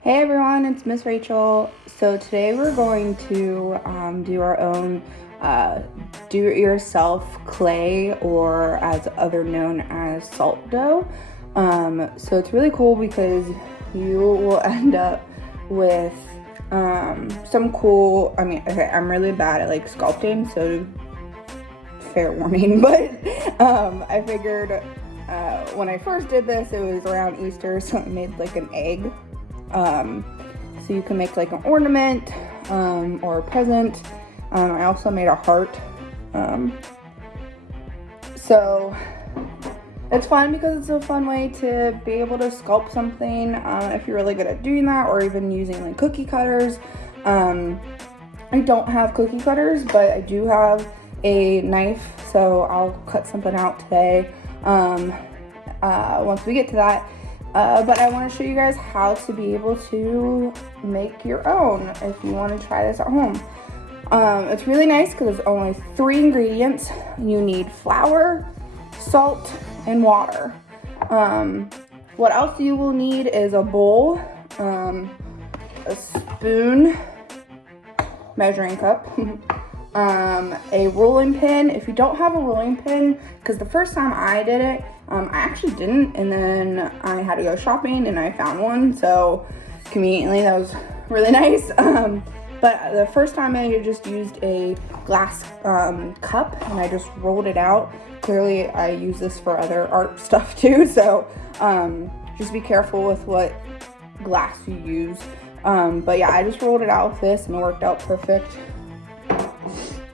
Hey everyone, it's Miss Rachel. So today we're going to do our own do-it-yourself clay, or as other known as salt dough. So it's really cool because you will end up with some cool, okay, I'm really bad at like sculpting, so fair warning, but I figured when I first did this, it was around Easter, so I made like an egg. So you can make like an ornament or a present. I also made a heart. So it's fun because it's a fun way to be able to sculpt something if you're really good at doing that, or even using like cookie cutters. I don't have cookie cutters, but I do have a knife, so I'll cut something out today once we get to that. But I want to show you guys how to be able to make your own if you want to try this at home. It's really nice because it's only 3 ingredients. You need flour, salt, and water. What else you will need is a bowl, a spoon, measuring cup, a rolling pin. If you don't have a rolling pin, because the first time I did it, I actually didn't, and then I had to go shopping and I found one, so conveniently that was really nice. But the first time I just used a glass cup and I just rolled it out. Clearly I use this for other art stuff too, so just be careful with what glass you use. But yeah, I just rolled it out with this and it worked out perfect.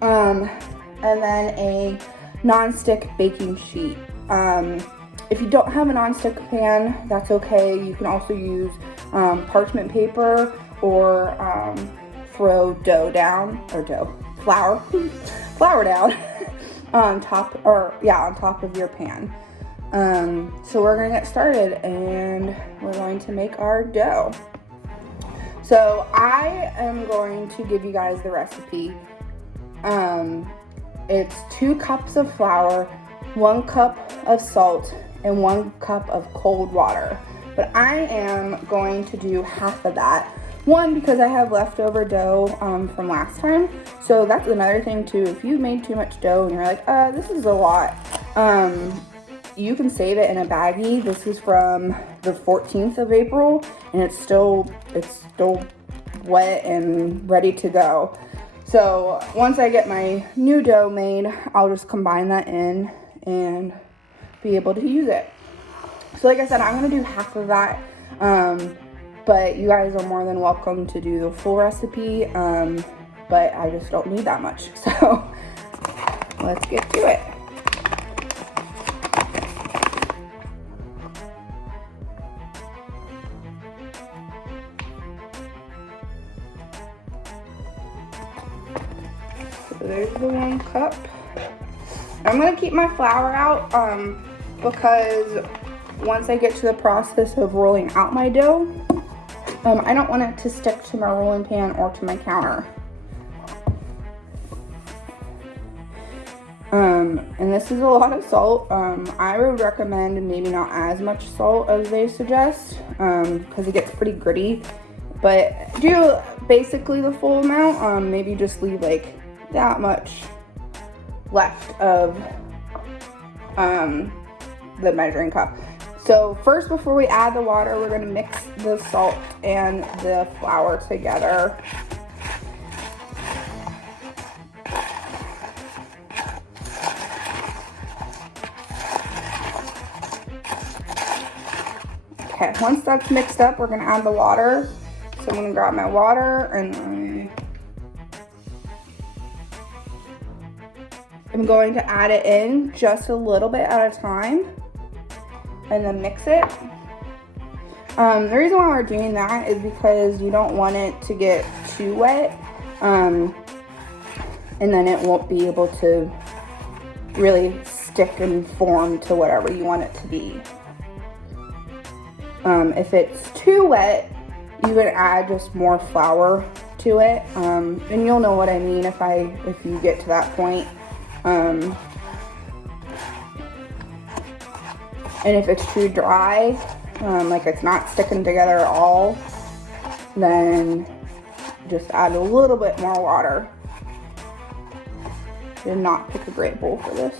And then a non-stick baking sheet. If you don't have a non-stick pan, that's okay. You can also use parchment paper, or throw flour down on top of your pan. So we're gonna get started and we're going to make our dough. So I am going to give you guys the recipe. It's 2 cups of flour, 1 cup of salt, and 1 cup of cold water. But I am going to do half of that. One, because I have leftover dough from last time. So that's another thing too. If you made too much dough and you're like, this is a lot, you can save it in a baggie. This is from the 14th of April, and it's still wet and ready to go. So once I get my new dough made, I'll just combine that in and be able to use it. So like I said, I'm gonna do half of that, but you guys are more than welcome to do the full recipe, but I just don't need that much. So let's get to it. So there's the 1 cup. I'm gonna keep my flour out because once I get to the process of rolling out my dough, I don't want it to stick to my rolling pan or to my counter. And this is a lot of salt. I would recommend maybe not as much salt as they suggest, because it gets pretty gritty. But do basically the full amount. Maybe just leave like that much left of the measuring cup. So first, before we add the water, we're going to mix the salt and the flour together. Okay, once that's mixed up, we're going to add the water. So I'm going to grab my water and I'm going to add it in just a little bit at a time and then mix it. The reason why we're doing that is because you don't want it to get too wet, and then it won't be able to really stick and form to whatever you want it to be. If it's too wet, you can add just more flour to it, and you'll know what I mean if you get to that point. And if it's too dry, like it's not sticking together at all, then just add a little bit more water. Did not pick a great bowl for this.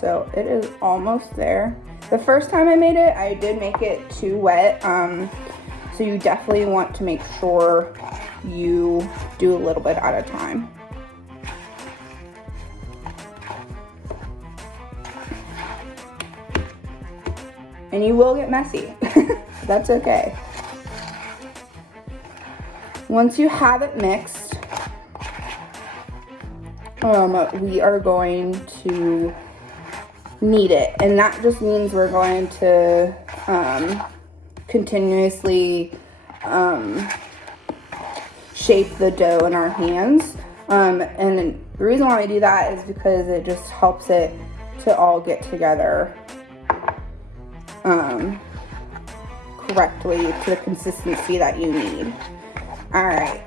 So it is almost there. The first time I made it, I did make it too wet. So you definitely want to make sure you do a little bit at a time. And you will get messy. That's okay. Once you have it mixed, we are going to knead it. And that just means we're going to continuously shape the dough in our hands. And the reason why we do that is because it just helps it to all get together correctly to the consistency that you need. All right,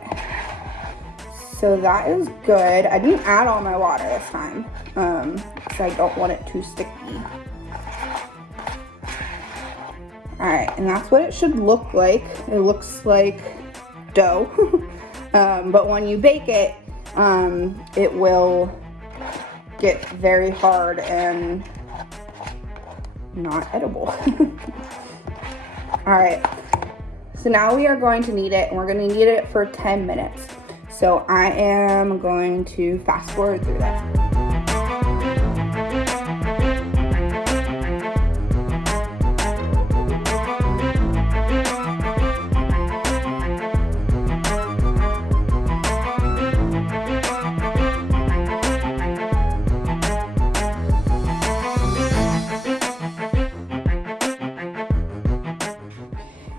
so that is good. I didn't add all my water this time because I don't want it too sticky. All right, and that's what it should look like. It looks like dough, but when you bake it, it will get very hard and not edible. All right, so now we are going to knead it, and we're going to knead it for 10 minutes. So I am going to fast forward through that.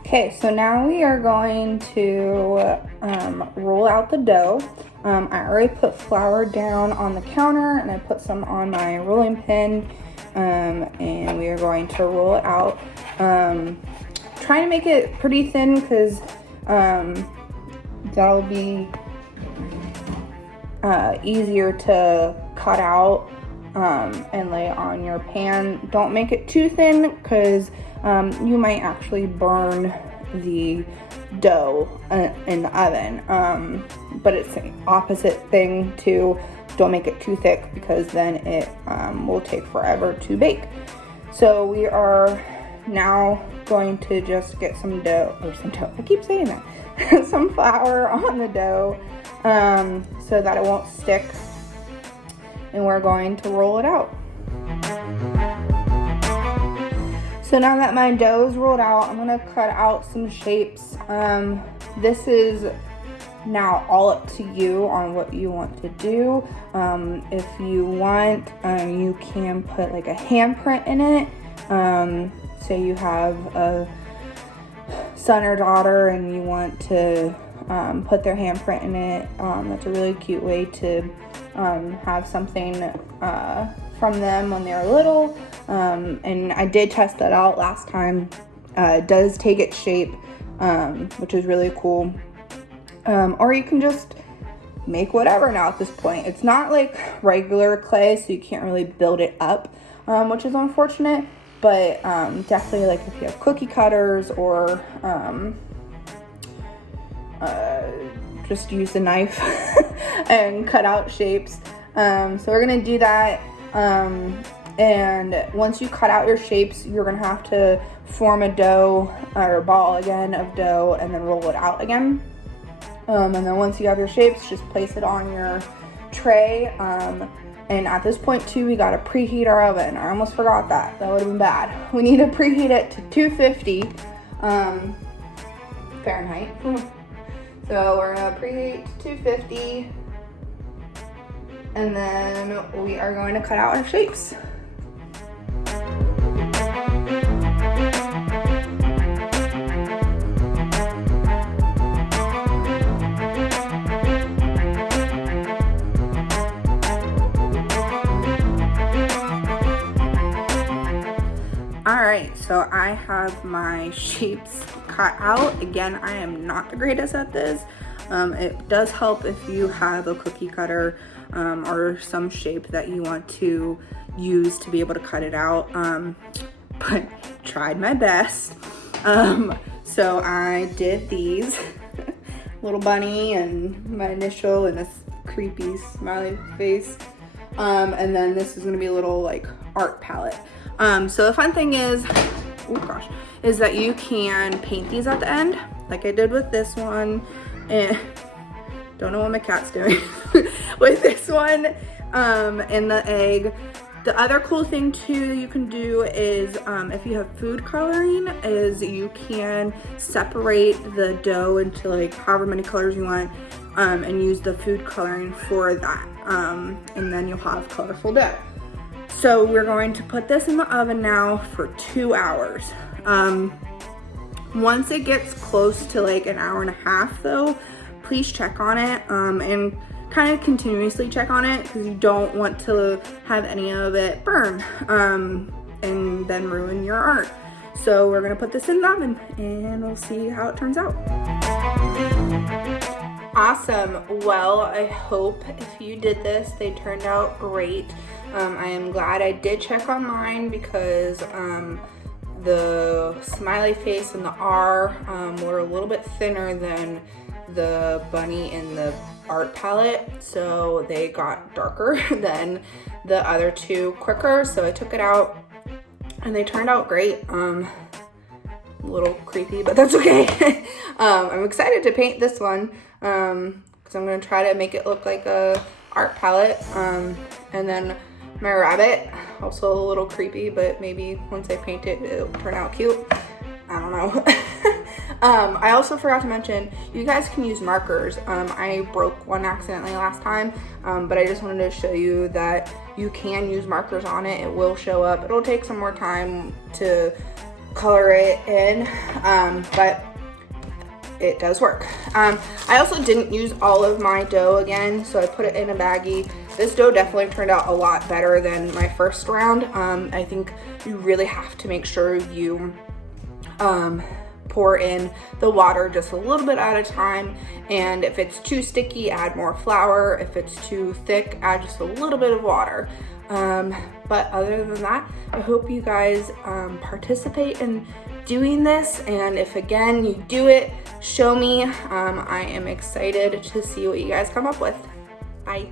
Okay, so now we are going to roll out the dough. I already put flour down on the counter, and I put some on my rolling pin, and we are going to roll it out. Trying to make it pretty thin because that'll be easier to cut out and lay on your pan. Don't make it too thin because you might actually burn the dough in the oven. But it's the opposite thing to don't make it too thick because then it will take forever to bake. So we are now going to just get some dough, I keep saying that, some flour on the dough so that it won't stick. And we're going to roll it out. So now that my dough is rolled out, I'm gonna cut out some shapes. This is now all up to you on what you want to do. If you want, you can put like a handprint in it. Say you have a son or daughter and you want to put their handprint in it. That's a really cute way to have something from them when they're little. And I did test that out last time. It does take its shape, which is really cool. Or you can just make whatever now at this point. It's not like regular clay, so you can't really build it up, which is unfortunate. But definitely, like if you have cookie cutters or just use a knife and cut out shapes. So we're gonna do that. And once you cut out your shapes, you're gonna have to form a dough or a ball again of dough and then roll it out again. And then once you have your shapes, just place it on your tray. And at this point too, we gotta preheat our oven. I almost forgot that. That would have been bad. We need to preheat it to 250 Fahrenheit. So we're gonna preheat to 250. And then we are going to cut out our shapes. Alright, so I have my shapes cut out. Again, I am not the greatest at this. It does help if you have a cookie cutter or some shape that you want to use to be able to cut it out. but tried my best. So I did these little bunny and my initial and a creepy smiley face. And then this is gonna be a little like art palette. So the fun thing is, oh gosh, is that you can paint these at the end, like I did with this one, and don't know what my cat's doing with this one, and the egg. The other cool thing too you can do is, if you have food coloring, is you can separate the dough into like however many colors you want, and use the food coloring for that, and then you'll have colorful dough. So we're going to put this in the oven now for 2 hours. Once it gets close to like an hour and a half though, please check on it, and kind of continuously check on it, because you don't want to have any of it burn, and then ruin your art. So we're gonna put this in the oven and we'll see how it turns out. Awesome. Well, I hope if you did this, they turned out great. I am glad I did check on mine, because the smiley face and the R were a little bit thinner than the bunny in the art palette, so they got darker than the other two quicker. So I took it out and they turned out great. A little creepy, but that's okay. I'm excited to paint this one, because I'm gonna try to make it look like a art palette. And then my rabbit, also a little creepy, but maybe once I paint it, it'll turn out cute. I don't know. I also forgot to mention, you guys can use markers. I broke one accidentally last time, but I just wanted to show you that you can use markers on it. It will show up. It'll take some more time to color it in, but it does work. I also didn't use all of my dough again, so I put it in a baggie. This dough definitely turned out a lot better than my first round. I think you really have to make sure you pour in the water just a little bit at a time, and if it's too sticky, add more flour. If it's too thick, add just a little bit of water. But other than that, I hope you guys participate in doing this, and if again you do it, show me. I am excited to see what you guys come up with. Bye.